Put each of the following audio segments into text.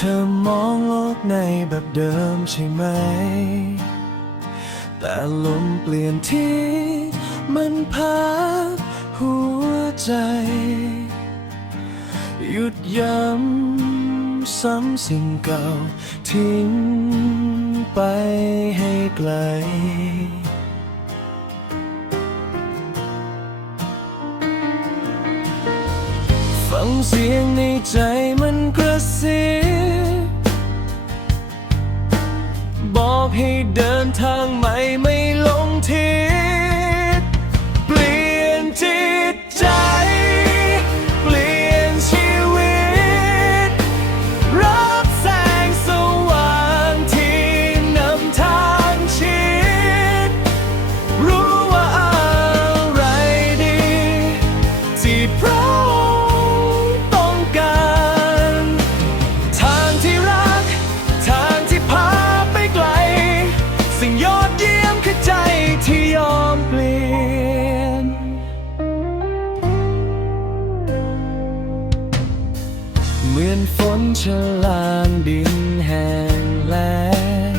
ธอมองโลกในแบบเดิมใช่ไหม แต่ลมเปลี่ยนที่มันพัดหัวใจ หยุดย้ำซ้ำสิ่งเก่า ทิ้งไปให้ไกลฟังเสียงในใจมัน ทางใหม่ไม่หลงทิศ เหมือนฝนชะลางดินแห้งแล้ง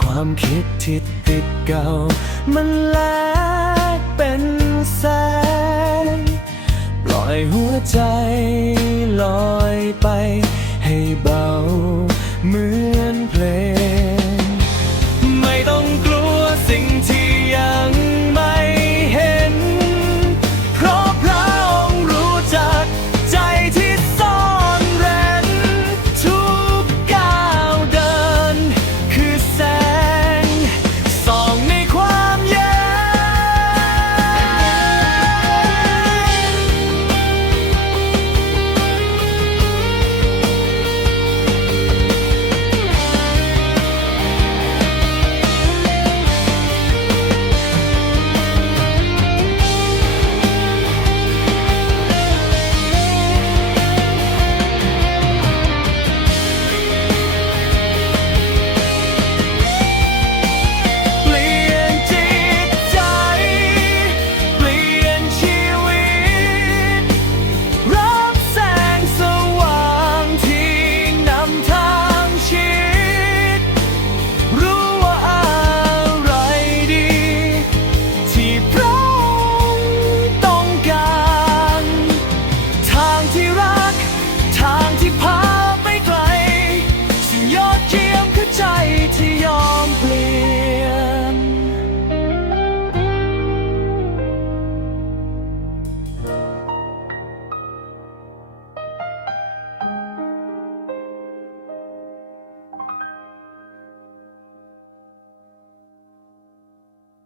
ความคิดที่ติดเก่า มันแลกเป็นแสงปล่อยหัวใจลอยไปให้เบา